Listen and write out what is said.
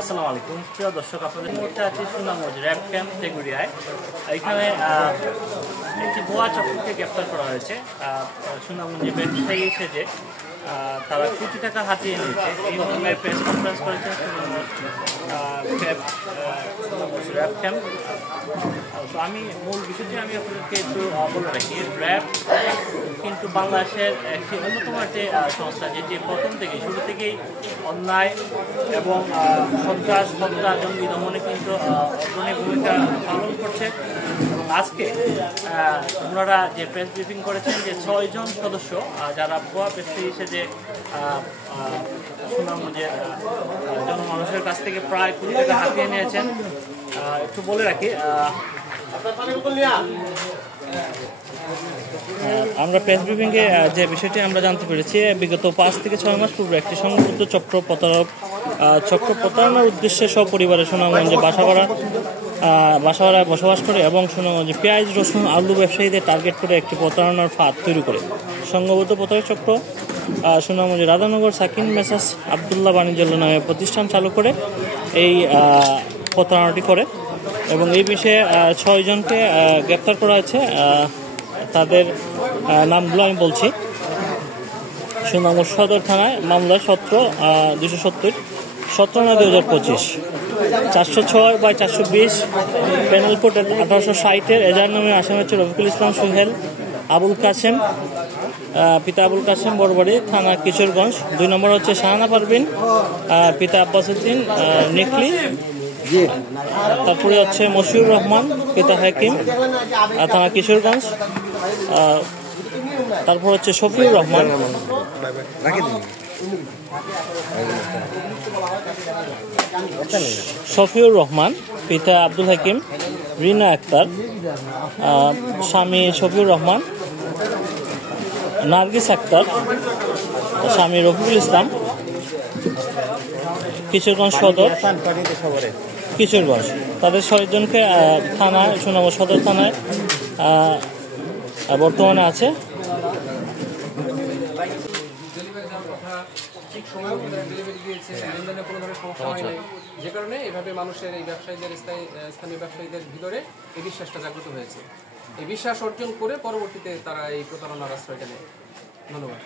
আসসালামু আলাইকুম প্রিয় দর্শক, আপনাদের মুহূর্তে আছি সুনামগঞ্জ র্যাব ক্যাম্প তেগুড়িয়ায়। এখানে একটি ভুয়া চক্রকে গ্রেপ্তার করা হয়েছে। সুনামগঞ্জে ব্যবসায়ী সেজে তারা কোটি টাকা হাতিয়ে নিয়েছে। এই মর্মে প্রেস কনফারেন্স করেছেন র্যাব ক্যাম্প। তো আমি মূল বিষয়টি আপনাদেরকে একটু বলে রাখি। র্যাব কিন্তু বাংলাদেশের একটি অন্যতম একটি সংস্থা, যেটি প্রথম থেকে শুরু থেকেই অন্যায় এবং সন্ত্রাস, হত্যা, জঙ্গি দমনে কিন্তু অগ্রণী ভূমিকা পালন করছে। এবং আজকে ওনারা যে প্রেস ব্রিফিং করেছেন যে 6 জন সদস্য যারা ভুয়া ব্যক্তি হিসেবে সুনামগঞ্জের জনমানুষের কাছ থেকে প্রায় কোটি টাকা হাতিয়ে নিয়েছেন। একটু বলে রাখি, আমরা প্রেস ব্রিফিংয়ে যে বিষয়টি আমরা জানতে পেরেছি, বিগত 5 থেকে 6 মাস পূর্বে একটি সংঘবদ্ধ চক্র প্রতারণার উদ্দেশ্যে সপরিবারে সুনামগঞ্জে বাসাবাড়ায় বসবাস করে এবং সুনামগঞ্জে পেঁয়াজ, রসুন, আলু ব্যবসায়ীদের টার্গেট করে একটি প্রতারণার ফাঁদ তৈরি করে। সংঘবদ্ধ প্রতারক চক্র সুনামগঞ্জে রাধানগর সাকিন মেসাস আবদুল্লাহ বাণিজ্যালয় নামে প্রতিষ্ঠান চালু করে এই প্রতারণাটি করে এবং এই বিষয়ে 6 জনকে গ্রেপ্তার করা হয়েছে। তাদের নামগুলো আমি বলছি। সুনামগঞ্জ সদর থানায় মামলা 17/270 17/9/2025, 406/420 প্যানেল কোড 1860 এজাহার নামে আসামি হচ্ছে রফিকুল ইসলাম সোহেল, আবুল কাসেম, পিতা আবুল কাসেম, বড়বাড়ি থানা কিশোরগঞ্জ। 2 নম্বর হচ্ছে শাহানা পারভিন, পিতা আব্বাস উদ্দিন, নিকলি। তারপরে হচ্ছে মশিউর রহমান, পিতা হাকিম, থানা কিশোরগঞ্জ। তারপর হচ্ছে শফিউর রহমান, পিতা আব্দুল হাকিম, রিনা আক্তার, স্বামী শফিউর রহমান, নার্গিস আক্তার, স্বামী রফিকুল ইসলাম, কিশোরগঞ্জ সদর, কিশোরগঞ্জ। তাদের 6 জনকে থানায়, সুনামগঞ্জ সদর থানায় বর্তমানে আছে। ঠিক সময় ডেলিভারি দিয়েছে, লেনদেনে কোনো ধরনের সমস্যা হয় নাই, যে কারণে এভাবে মানুষের এই ব্যবসায়ীদের স্থানীয় ব্যবসায়ীদের ভিতরে এই বিশ্বাসটা জাগ্রত হয়েছে। এই বিশ্বাস অর্জন করে পরবর্তীতে তারা এই প্রতারণার আশ্রয়টা নেয়। ধন্যবাদ।